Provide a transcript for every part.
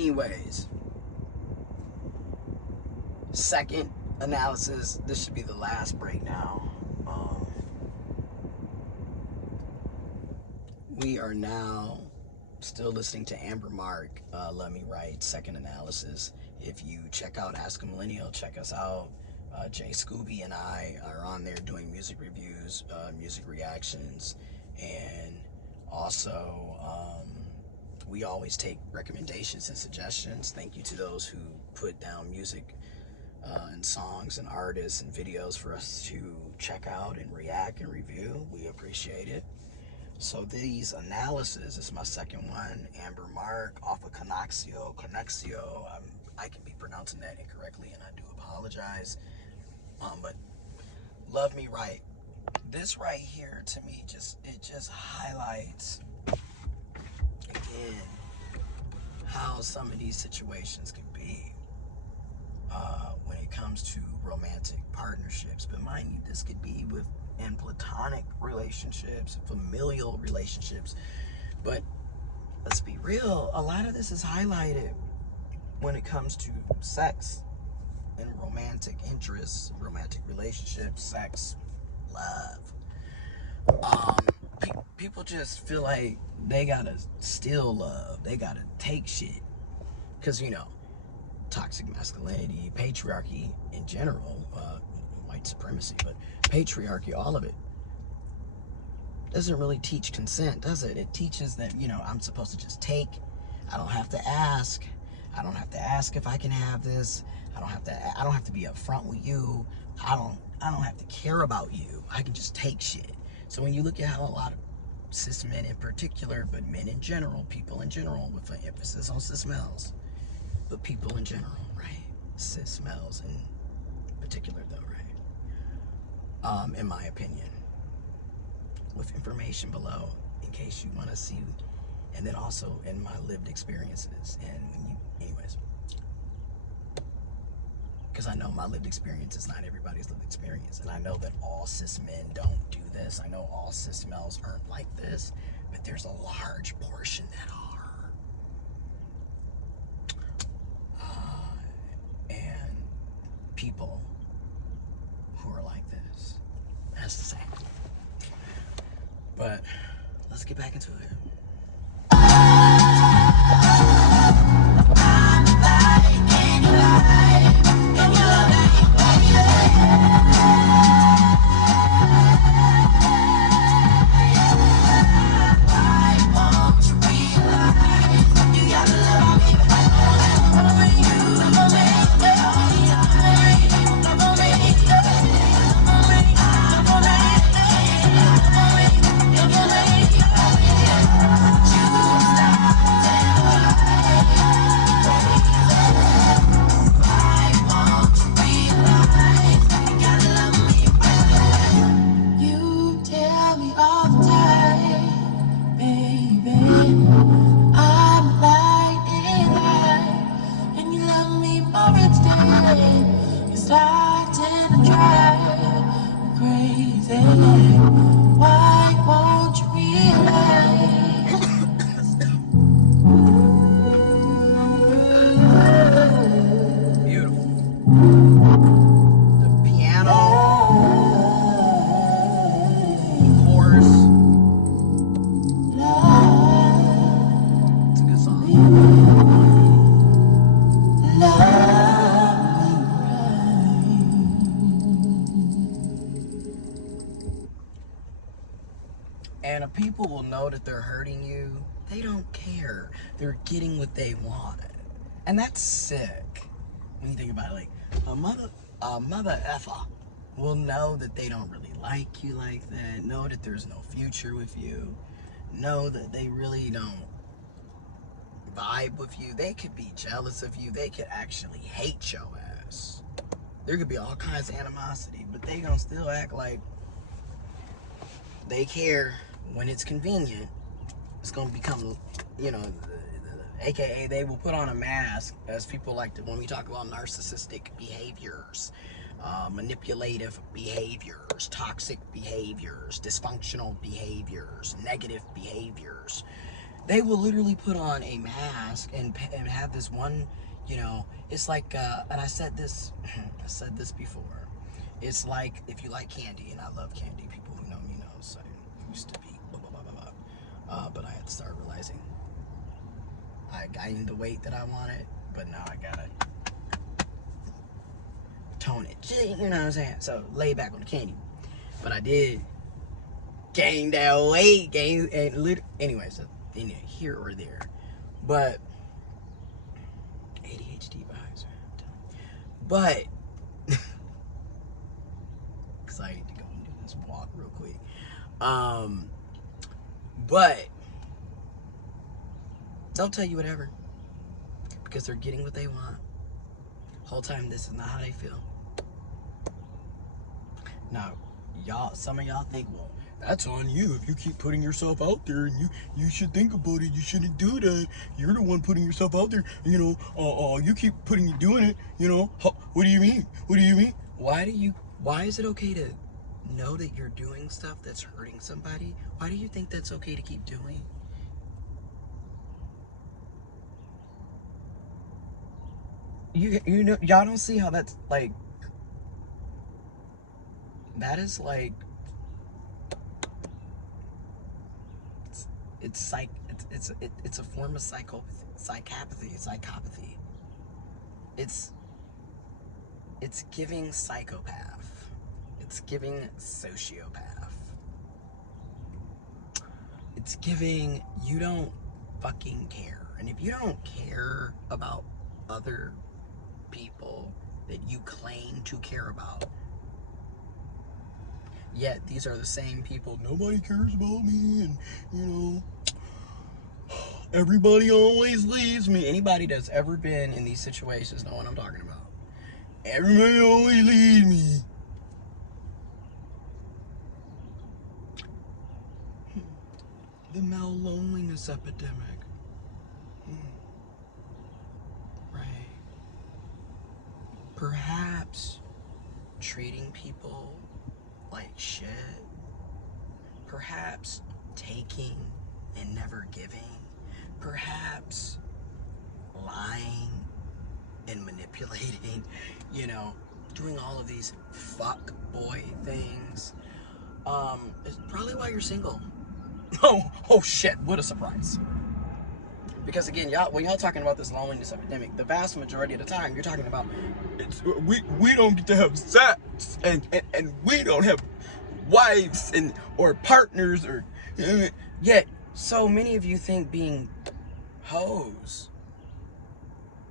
Anyways, second analysis. This should be the last break now. We are now still listening to Amber Mark, Let Me Write, second analysis. If you check out Ask a Millennial, check us out. Jay Scooby and I are on there doing music reviews, music reactions, and also we always take recommendations and suggestions. Thank you to those who put down music and songs and artists and videos for us to check out and react and review. We appreciate it. So these analysis is my second one. Amber Mark off of Conexio. I can be pronouncing that incorrectly, and I do apologize. But Love Me Right. This right here to me just highlights again how some of these situations can be when it comes to romantic partnerships. But mind you, this could be in platonic relationships, familial relationships. But let's be real, a lot of this is highlighted when it comes to sex and romantic interests, romantic relationships, sex, love. People just feel like they gotta steal love, they gotta take shit, because toxic masculinity, patriarchy in general, white supremacy, but patriarchy, all of it doesn't really teach consent, does it? It teaches that I'm supposed to just take. I don't have to ask. I don't have to ask if I can have this. I don't have to be upfront with you. I don't have to care about you. I can just take shit. So when you look at how a lot of cis men in particular, but men in general, people in general, with an emphasis on cis males, but people in general, right? Cis males in particular, though, right? In my opinion, with information below, in case you want to see, and then also in my lived experiences, and anyways, because I know my lived experience is not everybody's lived experience, and I know that all cis men don't do this. I know all cis males aren't like this, but there's a large portion that are. And people who are like this. That's the same. But let's get back into it. And people will know that they're hurting you. They don't care. They're getting what they want. And that's sick. When you think about it, like, a mother effer will know that they don't really like you like that. Know that there's no future with you. Know that they really don't vibe with you. They could be jealous of you. They could actually hate your ass. There could be all kinds of animosity, but they gonna still act like they care when it's convenient. It's gonna become, AKA they will put on a mask, as people like to, when we talk about narcissistic behaviors, manipulative behaviors, toxic behaviors, dysfunctional behaviors, negative behaviors. They will literally put on a mask and have this one, you know, it's like, and I said this, I said this before. It's like if you like candy, and I love candy. People who know me know, so I used to be blah blah blah blah blah. But I had to start realizing I gained the weight that I wanted, but now I gotta tone it. You know what I'm saying? So lay back on the candy. But I did gain that weight, anyway, so here or there. But ADHD vibes, but excited to go and do this walk real quick. But they'll tell you whatever because they're getting what they want. Whole time this is not how they feel. Now, y'all, some of y'all think, well, that's on you. If you keep putting yourself out there, and you should think about it. You shouldn't do that. You're the one putting yourself out there. You know, you keep doing it. You know, what do you mean? What do you mean? Why is it okay to know that you're doing stuff that's hurting somebody? Why do you think that's okay to keep doing? You know, y'all don't see how that's like. That is like. It's a form of psychopathy. It's giving psychopath. It's giving sociopath. It's giving you don't fucking care. And if you don't care about other people that you claim to care about, yet these are the same people, nobody cares about me, and you know, everybody always leaves me. Anybody that's ever been in these situations know what I'm talking about. Everybody always leaves me. The male loneliness epidemic. Right. Perhaps treating people like shit. Perhaps taking and never giving. Perhaps lying and manipulating, you know, doing all of these fuck boy things. It's probably why you're single. Oh shit, what a surprise. Because again, when y'all talking about this loneliness epidemic, the vast majority of the time you're talking about we don't get to have sex and we don't have wives and or partners or yet so many of you think being hoes,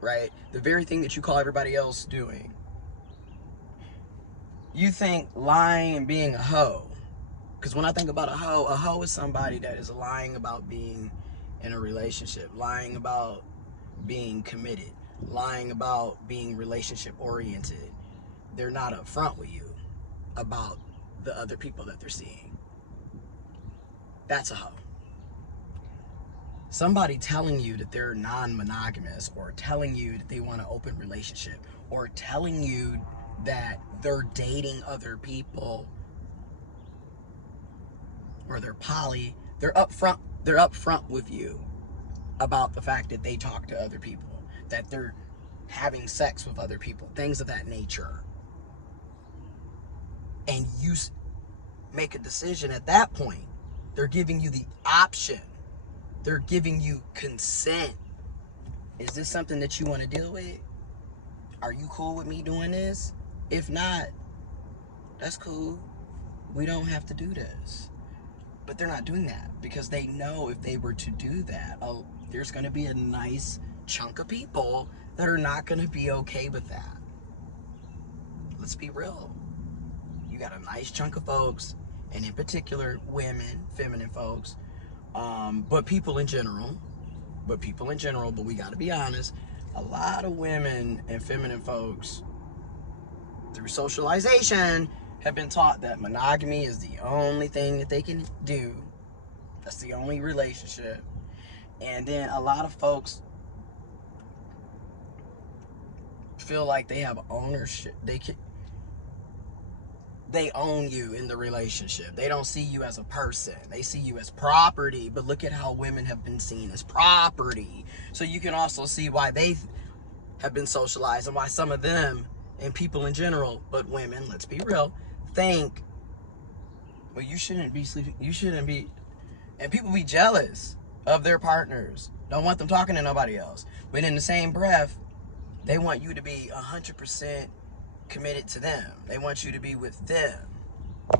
right? The very thing that you call everybody else doing. You think lying and being a hoe. Because when I think about a hoe is somebody that is lying about being in a relationship, lying about being committed, lying about being relationship oriented. They're not upfront with you about the other people that they're seeing. That's a hoe. Somebody telling you that they're non-monogamous, or telling you that they want an open relationship, or telling you that they're dating other people, or they're poly, they're upfront with you about the fact that they talk to other people, that they're having sex with other people, things of that nature. And you make a decision at that point. They're giving you the option. They're giving you consent. Is this something that you want to deal with? Are you cool with me doing this? If not, that's cool. We don't have to do this. But they're not doing that because they know if they were to do that, there's going to be a nice chunk of people that are not going to be okay with that. Let's be real. You got a nice chunk of folks, and in particular, women, feminine folks, but people in general, but we got to be honest, a lot of women and feminine folks, through socialization, have been taught that monogamy is the only thing that they can do. That's the only relationship. And then a lot of folks feel like they have ownership. they own you in the relationship. They don't see you as a person. They see you as property. But look at how women have been seen as property. So you can also see why they have been socialized and why some of them and people in general, but women, let's be real, think, well, you shouldn't be sleeping. You shouldn't be. And people be jealous of their partners. Don't want them talking to nobody else. But in the same breath, they want you to be 100% committed to them. They want you to be with them.